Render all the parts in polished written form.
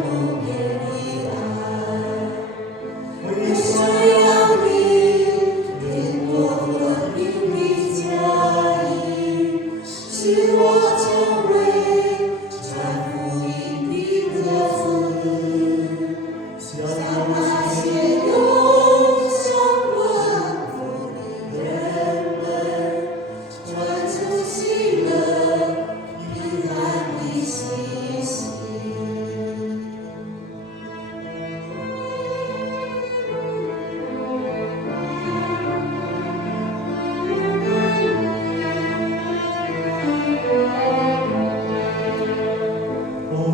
不变的爱。为这样你天国和平的家营，使我成为传福音的歌子，向那些忧伤困苦的人们传出喜乐平安的信息。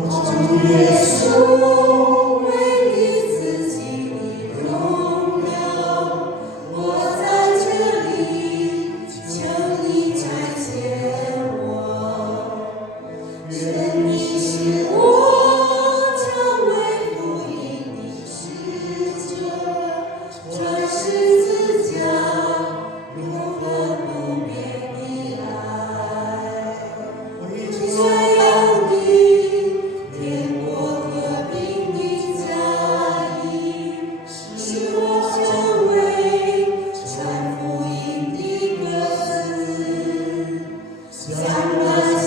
主耶稣，为你自己的荣耀，我在这里，求你差遣我，愿你使我成为福音的使者，传十字架永恒不变的爱。这样你天国和平的家营，使我成为传福音的歌子，向那些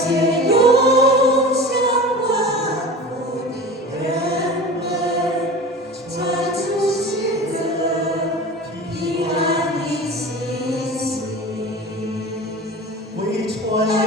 忧伤困苦的人们传出喜乐平安的信息。为传扬